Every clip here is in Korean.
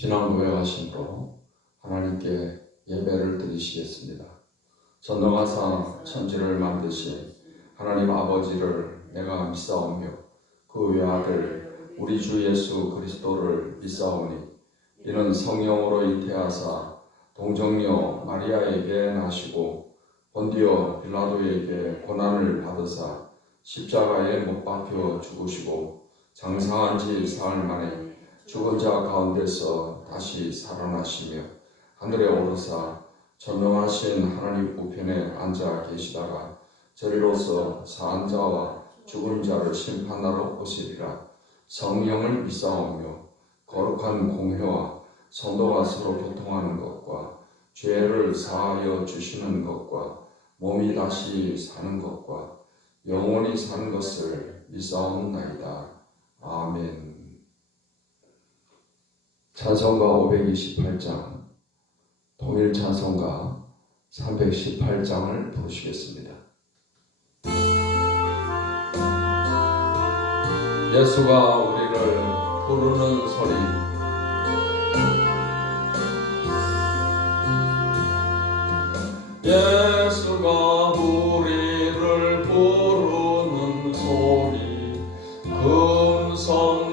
신앙 고백하심으로 하나님께 예배를 드리시겠습니다. 전능하사 천지를 만드신 하나님 아버지를 내가 믿사오며 그 외아들 우리 주 예수 그리스도를 믿사오니 이는 성령으로 잉태하사 동정녀 마리아에게 나시고 본디오 빌라도에게 고난을 받으사 십자가에 못 박혀 죽으시고 장사한 지 사흘 만에 죽은 자 가운데서 다시 살아나시며 하늘에 오르사 전능하신 하나님 우편에 앉아 계시다가 저리로서 사한 자와 죽은 자를 심판하러 오시리라. 성령을 믿사오며 거룩한 공회와 성도가 서로 교통하는 것과 죄를 사하여 주시는 것과 몸이 다시 사는 것과 영원히 사는 것을 믿사옵나이다. 아멘. 찬송가 528장, 통일 찬송가 318장을 부르시겠습니다. 예수가 우리를 부르는 소리. 예수가 우리를 부르는 소리, 금성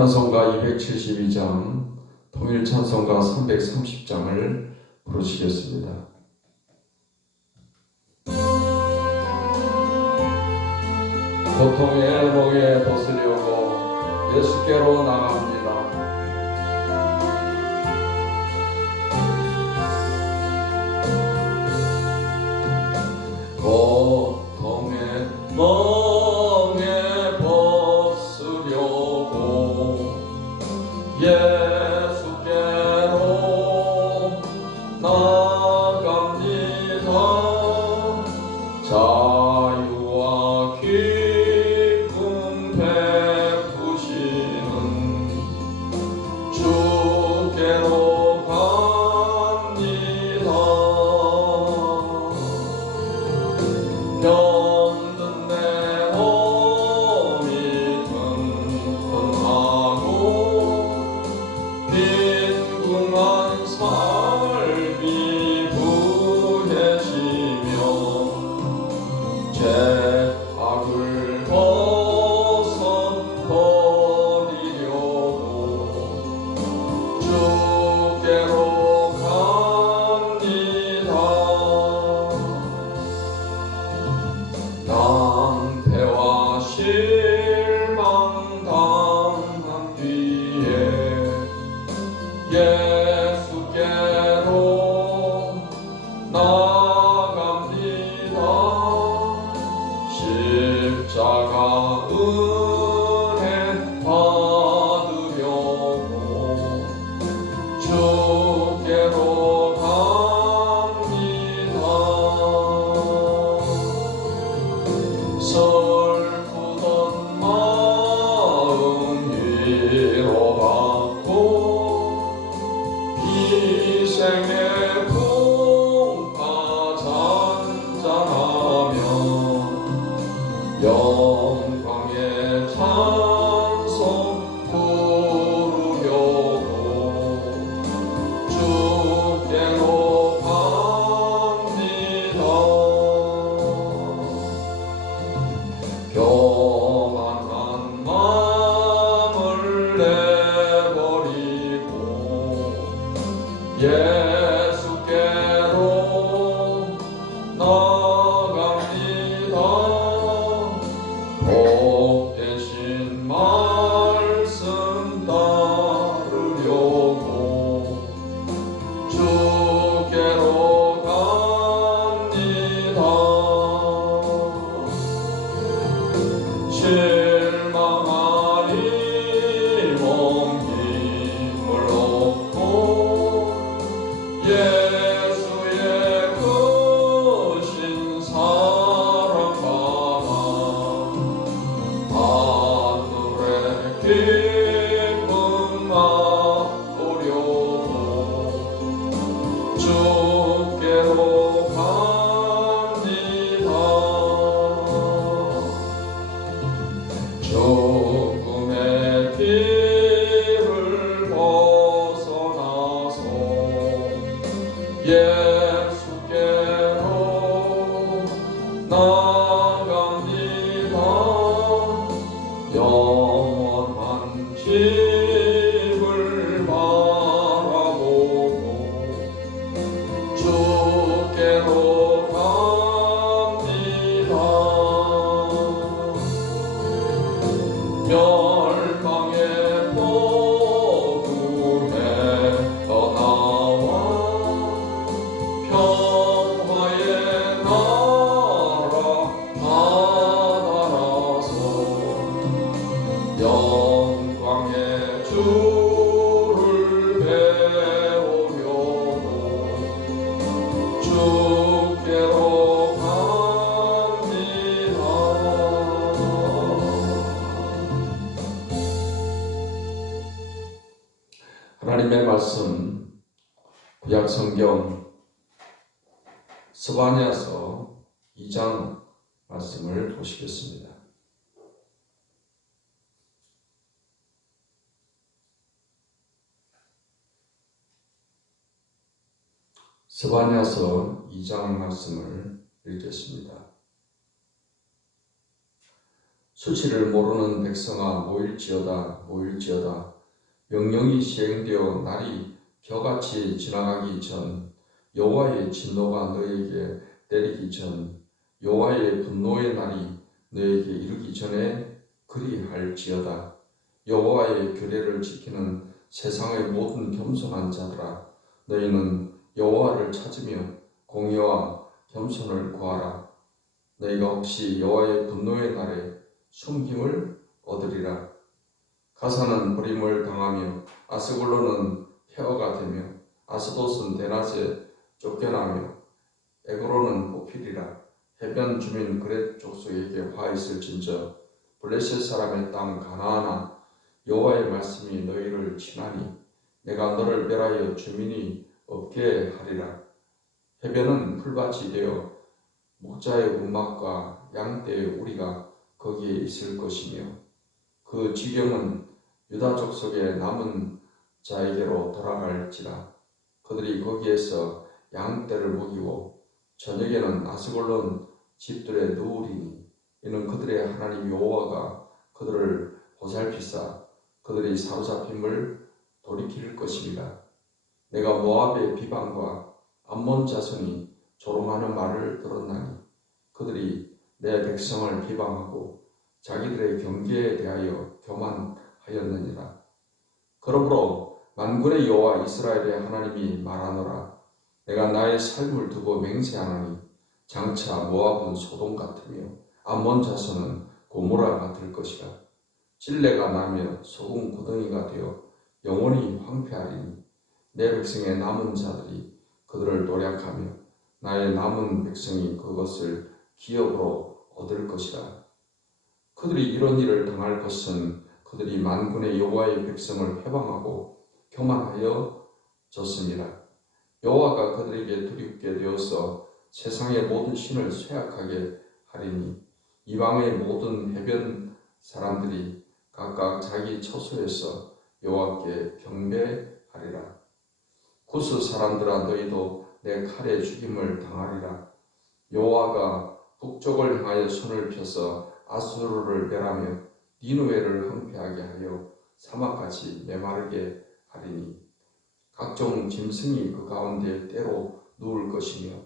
찬송가 272장, 통일 찬송가 330장을 부르시겠습니다. 고통의 몽에 벗으려고 예수께로 나갑니다. 예수께로 나갑니다. 십자가 은혜 받으려고 주께로 갑니다. 슬프던 마음 위로받고 희생의 풍파 잔잔하며 영광의 찬송 부르려고 주께로 갑니다. 교만한 마음을 내버리고 예수께로 나갑니다. 복되신 말씀 따르려고 주께로 갑니다. 실망하니 몸 힘을 얻고 예수의 크신 사랑 받아 하늘의 기쁨 맛보려고 주께로 갑니다. 죽음의 길을 벗어나서 예수께로 나갑니다. 영원한 집을 바라보고 주께로 갑니다. 멸망의 폭풍에 떠나와 평화의 나라 하나라서 영광의 주를 배우려고 주께로 갑니다. 하나님의 말씀 구약 성경 스바냐서 2장 말씀을 보시겠습니다. 스바냐서 2장 말씀을 읽겠습니다. 수치를 모르는 백성아 모일지어다 모일지어다. 명령이 시행되어 날이 겨같이 지나가기 전 여호와의 진노가 너에게 때리기 전 여호와의 분노의 날이 너에게 이르기 전에 그리할지어다. 여호와의 규례를 지키는 세상의 모든 겸손한 자들아 너희는 여호와를 찾으며 공의와 겸손을 구하라. 너희가 혹시 여호와의 분노의 날에 숨김을 얻으리라. 가사는 버림을 당하며 아스글론은 폐허가 되며 아스돗은 대낮에 쫓겨나며 에그론은 뽑히리라. 해변 주민 그렛 족속에게 화 있을진저 블레셋 사람의 땅 가나안아 여호와의 말씀이 너희를 치나니 내가 너를 멸하여 주민이 없게 하리라. 해변은 풀밭이 되어 목자의 운막과 양떼의 우리가 거기에 있을 것이며 그 지경은 유다 족속의 남은 자에게로 돌아갈지라. 그들이 거기에서 양떼를 먹이고 저녁에는 아스글론 집들에 누우리니 이는 그들의 하나님 여호와가 그들을 보살피사 그들이 사로잡힘을 돌이킬 것이니라. 내가 모압의 비방과 암몬 자손이 조롱하는 말을 들었나니 그들이 내 백성을 비방하고 자기들의 경계에 대하여 교만하였느니라. 그러므로 만군의 여호와 이스라엘의 하나님이 말하노라. 내가 나의 삶을 두고 맹세하노니 장차 모압은 소돔 같으며 암몬 자손은 고모라 같을 것이라. 찔레가 나며 소금 구덩이가 되어 영원히 황폐하리니 내 백성의 남은 자들이 그들을 노략하며 나의 남은 백성이 그것을 기업으로 얻을 것이라. 그들이 이런 일을 당할 것은 그들이 만군의 여호와의 백성을 해방하고 교만하여 졌습니다. 여호와가 그들에게 두렵게 되어서 세상의 모든 신을 쇠약하게 하리니 이방의 모든 해변 사람들이 각각 자기 처소에서 여호와께 경배하리라. 구스 사람들아 너희도 내 칼에 죽임을 당하리라. 여호와가 북쪽을 향하여 손을 펴서 아수르를 멸하며 니느웨를 황폐하게 하여 사막같이 메마르게 하리니 각종 짐승이 그 가운데 때로 누울 것이며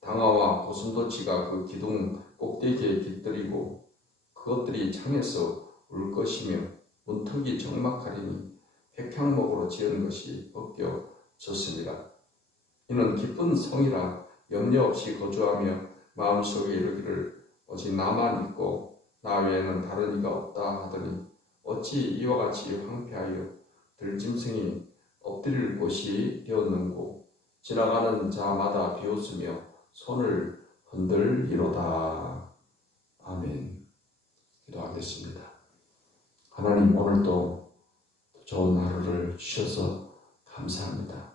당아와 고슴도치가 그 기둥 꼭대기에 깃들이고 그것들이 창에서 울 것이며 문턱이 적막하리니 백향목으로 지은 것이 벗겨졌습니다. 이는 기쁜 성이라 염려 없이 거주하며 마음속에 이르기를 오직 나만 있고 나 외에는 다른 이가 없다 하더니 어찌 이와 같이 황폐하여 들짐승이 엎드릴 곳이 되었는고 지나가는 자마다 비웃으며 손을 흔들리로다. 아멘. 기도하겠습니다. 하나님, 오늘도 좋은 하루를 주셔서 감사합니다.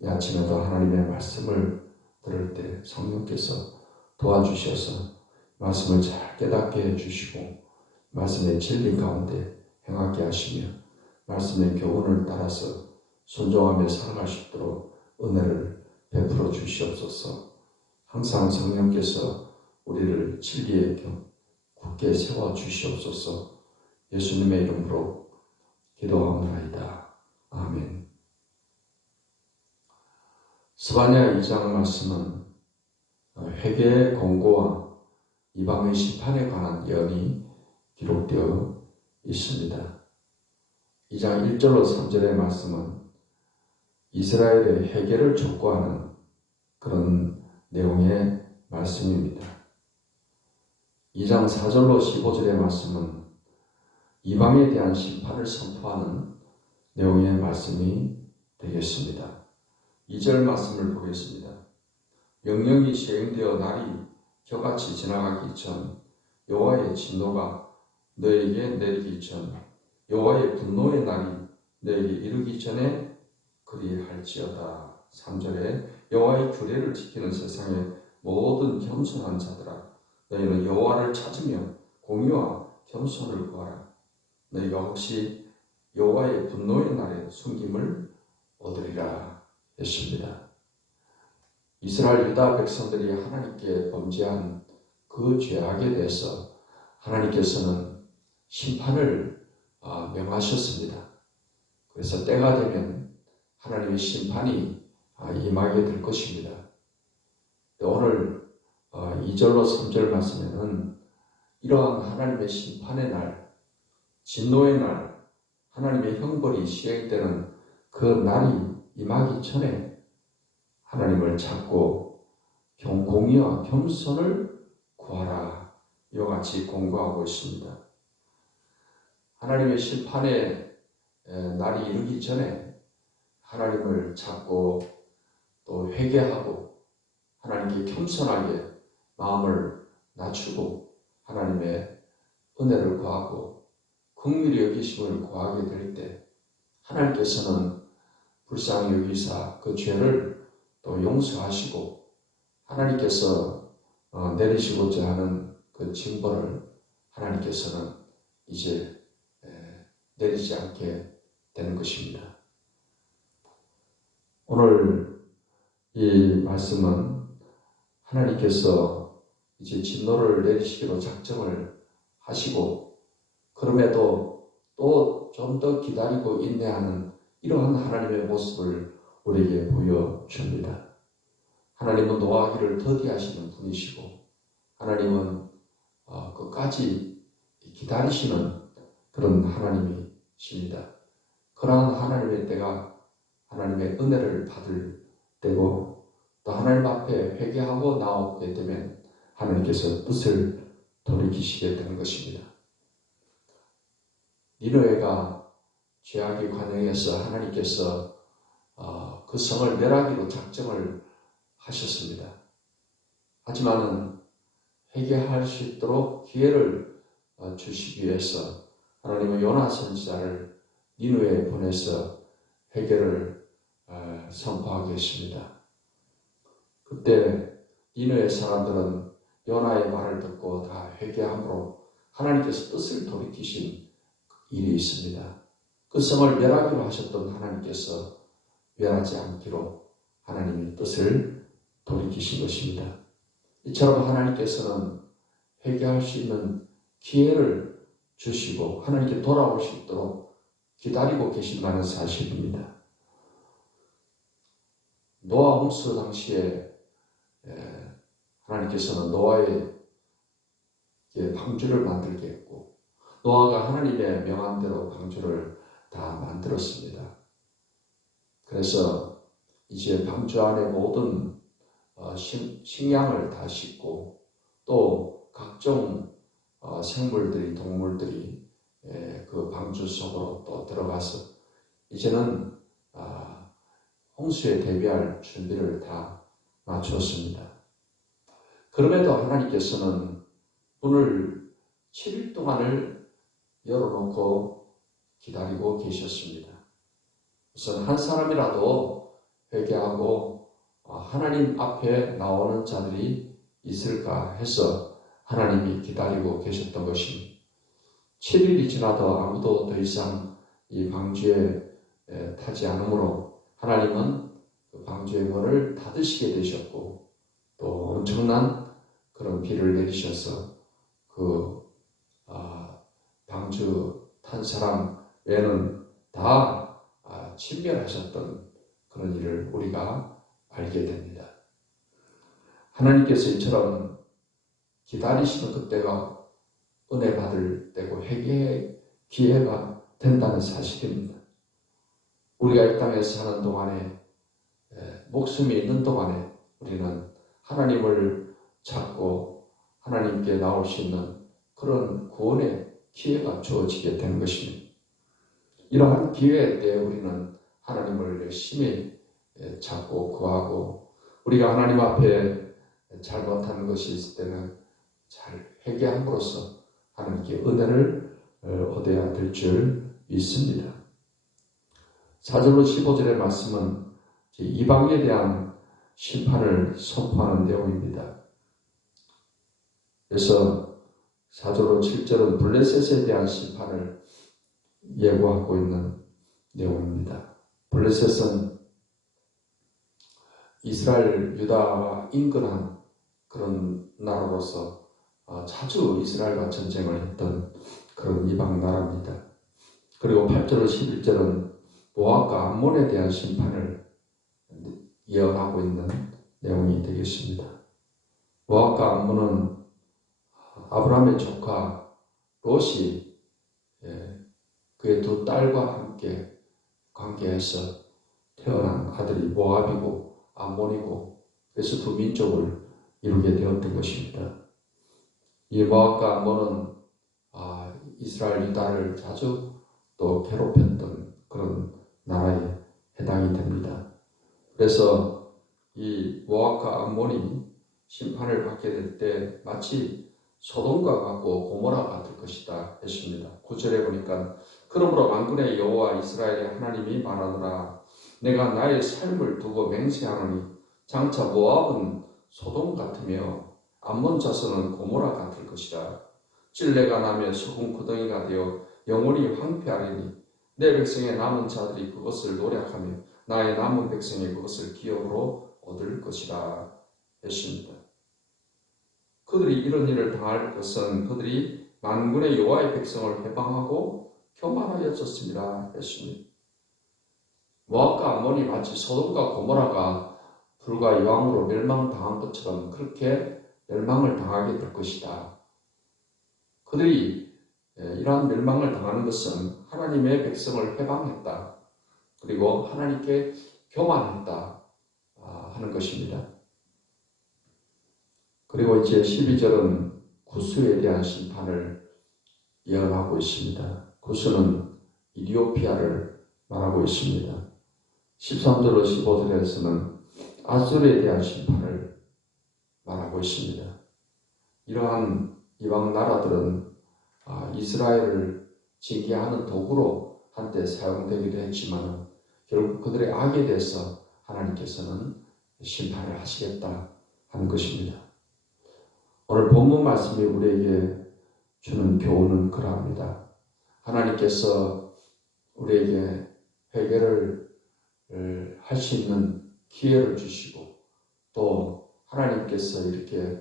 이 아침에도 하나님의 말씀을 들을 때 성령께서 도와주셔서 말씀을 잘 깨닫게 해주시고 말씀의 진리 가운데 행하게 하시며 말씀의 교훈을 따라서 순종하며 살아갈 수 있도록 은혜를 베풀어 주시옵소서. 항상 성령께서 우리를 진리에 굳게 세워 주시옵소서. 예수님의 이름으로 기도하옵나이다. 아멘. 스바냐 2장 말씀은 회개의 권고와 이방의 심판에 관한 예언이 기록되어 있습니다. 2장 1절로 3절의 말씀은 이스라엘의 회개를 촉구하는 그런 내용의 말씀입니다. 2장 4절로 15절의 말씀은 이방에 대한 심판을 선포하는 내용의 말씀이 되겠습니다. 2절 말씀을 보겠습니다. 명령이 시행되어 날이 겨같이 지나가기 전 여호와의 진노가 너에게 내리기 전 여호와의 분노의 날이 너에게 이르기 전에 그리할지어다. 3절에 여호와의 규례를 지키는 세상의 모든 겸손한 자들아 너희는 여호와를 찾으며 공의와 겸손을 구하라. 너희가 혹시 여호와의 분노의 날에 숨김을 얻으리라 했습니다. 이스라엘 유다 백성들이 하나님께 범죄한 그 죄악에 대해서 하나님께서는 심판을 명하셨습니다. 그래서 때가 되면 하나님의 심판이 임하게 될 것입니다. 오늘 2절로 3절 말씀에는 이러한 하나님의 심판의 날, 진노의 날, 하나님의 형벌이 시행되는 그 날이 임하기 전에 하나님을 찾고 공의와 겸손을 구하라. 이와 같이 공고하고 있습니다. 하나님의 심판의 날이 이르기 전에 하나님을 찾고 또 회개하고 하나님께 겸손하게 마음을 낮추고 하나님의 은혜를 구하고 긍휼히 여기심을 구하게 될 때 하나님께서는 불쌍히 여기사 그 죄를 또 용서하시고 하나님께서 내리시고자 하는 그 징벌을 하나님께서는 이제 내리지 않게 되는 것입니다. 오늘 이 말씀은 하나님께서 이제 진노를 내리시기로 작정을 하시고 그럼에도 또 좀 더 기다리고 인내하는 이러한 하나님의 모습을 우리에게 보여줍니다. 하나님은 노하기를 더디하시는 분이시고 하나님은 끝까지 기다리시는 그런 하나님이십니다. 그러한 하나님의 때가 하나님의 은혜를 받을 때고 또 하나님 앞에 회개하고 나오게 되면 하나님께서 뜻을 돌이키시게 되는 것입니다. 니느웨가 죄악의 관영에서 하나님께서 그 성을 멸하기로 작정을 하셨습니다. 하지만은 회개할 수 있도록 기회를 주시기 위해서 하나님은 요나 선지자를 니느웨에 보내서 회개를 선포하게 했습니다. 그때 니느웨 사람들은 요나의 말을 듣고 다 회개함으로 하나님께서 뜻을 돌이키신 일이 있습니다. 그 성을 멸하기로 하셨던 하나님께서 멸하지 않기로 하나님의 뜻을 돌이키신 것입니다. 이처럼 하나님께서는 회개할 수 있는 기회를 주시고 하나님께 돌아올 수 있도록 기다리고 계신다는 사실입니다. 노아 홍수 당시에 하나님께서는 노아의 방주를 만들게 했고 노아가 하나님의 명한 대로 방주를 다 만들었습니다. 그래서 이제 방주 안에 모든 식량을 다 싣고 또 각종 생물들이 동물들이 그 방주 속으로 또 들어가서 이제는 홍수에 대비할 준비를 다 마쳤습니다. 그럼에도 하나님께서는 문을 7일 동안을 열어놓고 기다리고 계셨습니다. 우선 한 사람이라도 회개하고 하나님 앞에 나오는 자들이 있을까 해서 하나님이 기다리고 계셨던 것입니다. 7일이 지나도 아무도 더 이상 이 방주에 타지 않으므로 하나님은 그 방주의 문을 닫으시게 되셨고 또 엄청난 그런 비를 내리셔서 그 방주 탄 사람 외에는 다 침멸하셨던 그런 일을 우리가 알게 됩니다. 하나님께서 이처럼 기다리시는 그때가 은혜 받을 때고 회개의 기회가 된다는 사실입니다. 우리가 이 땅에 사는 동안에 목숨이 있는 동안에 우리는 하나님을 찾고 하나님께 나올 수 있는 그런 구원의 기회가 주어지게 되는 것입니다. 이러한 기회 때 우리는 하나님을 열심히 찾고 구하고 우리가 하나님 앞에 잘못하는 것이 있을 때는 잘 회개함으로써 하나님께 은혜를 얻어야 될 줄 믿습니다. 4절로 15절의 말씀은 이방에 대한 심판을 선포하는 내용입니다. 그래서 4절로 7절은 블레셋에 대한 심판을 예고하고 있는 내용입니다. 블레셋은 이스라엘, 유다와 인근한 그런 나라로서 자주 이스라엘과 전쟁을 했던 그런 이방 나라입니다. 그리고 8절로 11절은 모압과 암몬에 대한 심판을 예언하고 있는 내용이 되겠습니다. 모압과 암몬은 아브라함의 조카 롯이 그의 두 딸과 함께 관계해서 태어난 아들이 모압이고 암몬이고 그래서 두 민족을 이루게 되었던 것입니다. 이 모압과 암몬은 이스라엘 유다를 자주 또 괴롭혔던 그런 나라에 해당이 됩니다. 그래서 이 모압과 암몬이 심판을 받게 될 때 마치 소돔과 같고 고모라 같을 것이다 했습니다. 9절에 보니까 그러므로 만군의 여호와 이스라엘의 하나님이 말하노라 내가 나의 삶을 두고 맹세하노니 장차 모압은 소돔 같으며 암몬 자손은 고모라 같을 것이라. 찔레가 나며 소금 구덩이가 되어 영원히 황폐하리니 내 백성의 남은 자들이 그것을 노력하며 나의 남은 백성이 그것을 기업으로 얻을 것이라 했습니다. 그들이 이런 일을 당할 것은 그들이 만군의 여호와의 백성을 해방하고 교만하였었습니다 했습니다. 모압과 암몬이 마치 소돔과 고모라가 불과 이왕으로 멸망당한 것처럼 그렇게 멸망을 당하게 될 것이다. 그들이 이러한 멸망을 당하는 것은 하나님의 백성을 해방했다. 그리고 하나님께 교만했다 하는 것입니다. 그리고 이제 12절은 구스에 대한 심판을 예언하고 있습니다. 구스는 이디오피아를 말하고 있습니다. 13절로 15절에서는 아수르에 대한 심판을 말하고 있습니다. 이러한 이방 나라들은 이스라엘을 징계하는 도구로 한때 사용되기도 했지만 결국 그들의 악에 대해서 하나님께서는 심판을 하시겠다 하는 것입니다. 오늘 본문 말씀이 우리에게 주는 교훈은 그러합니다. 하나님께서 우리에게 회개를 할 수 있는 기회를 주시고 또 하나님께서 이렇게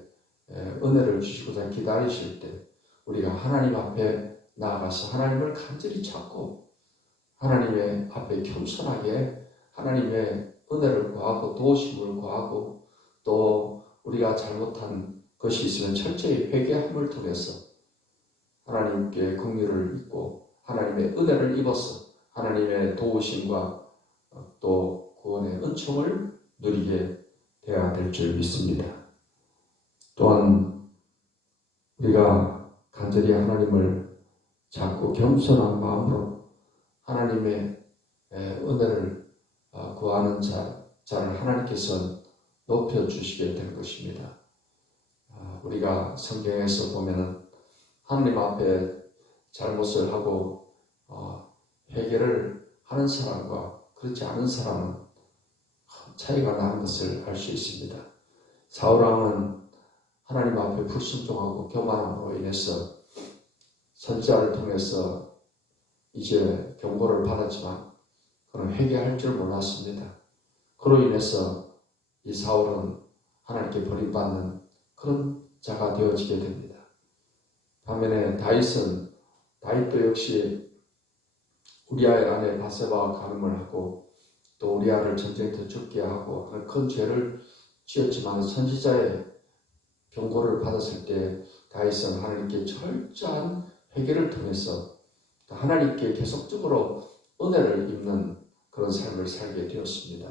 은혜를 주시고자 기다리실 때 우리가 하나님 앞에 나아가서 하나님을 간절히 찾고 하나님의 앞에 겸손하게 하나님의 은혜를 구하고 도우심을 구하고 또 우리가 잘못한 것이 있으면 철저히 회개함을 통해서 하나님께 긍휼을 입고 하나님의 은혜를 입어서 하나님의 도우심과 또 구원의 은총을 누리게 되어야 될 줄 믿습니다. 또한 우리가 간절히 하나님을 찾고 겸손한 마음으로 하나님의 은혜를 구하는 자를 하나님께서 높여주시게 될 것입니다. 우리가 성경에서 보면은 하나님 앞에 잘못을 하고 회개를 하는 사람과 그렇지 않은 사람은 차이가 나는 것을 알 수 있습니다. 사울왕은 하나님 앞에 불순종하고 교만함으로 인해서 선지자를 통해서 이제 경고를 받았지만 그는 회개할 줄 몰랐습니다. 그로 인해서 이 사울은 하나님께 버림받는 그런 자가 되어지게 됩니다. 반면에 다윗도 역시 우리아의 아내 바세바와 간음을 하고 또 우리아를 전쟁터 죽게 하고 큰 죄를 지었지만 선지자의 경고를 받았을 때 다윗은 하나님께 철저한 회개를 통해서 하나님께 계속적으로 은혜를 입는 그런 삶을 살게 되었습니다.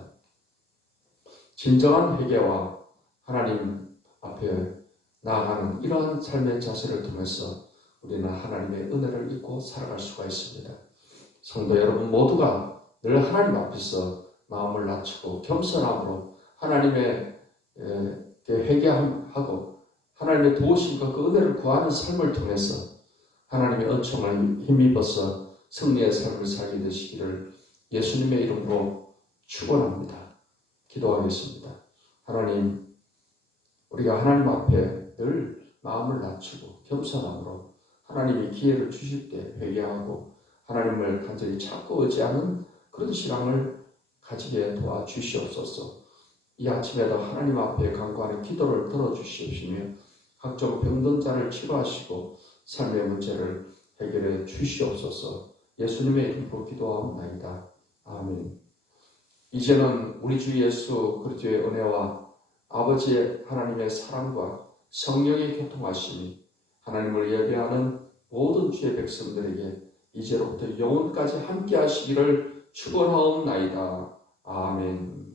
진정한 회개와 하나님 앞에 나아가는 이러한 삶의 자세를 통해서 우리는 하나님의 은혜를 입고 살아갈 수가 있습니다. 성도 여러분 모두가 늘 하나님 앞에서 마음을 낮추고 겸손함으로 하나님의 회개하고 하나님의 도우심과 그 은혜를 구하는 삶을 통해서 하나님의 은총을 힘입어서 승리의 삶을 살게 되시기를 예수님의 이름으로 축원합니다. 기도하겠습니다. 하나님, 우리가 하나님 앞에 늘 마음을 낮추고 겸손함으로 하나님이 기회를 주실 때 회개하고 하나님을 간절히 찾고 의지하는 그런 신앙을 가지게 도와주시옵소서. 이 아침에도 하나님 앞에 간구하는 기도를 들어주시옵시며 각종 병든 자를 치료하시고 삶의 문제를 해결해 주시옵소서. 예수님의 이름으로 기도하옵나이다. 아멘. 이제는 우리 주 예수 그리스도의 은혜와 아버지의 하나님의 사랑과 성령의 교통하심이 하나님을 예배하는 모든 주의 백성들에게 이제로부터 영원까지 함께 하시기를 축원하옵나이다. 아멘.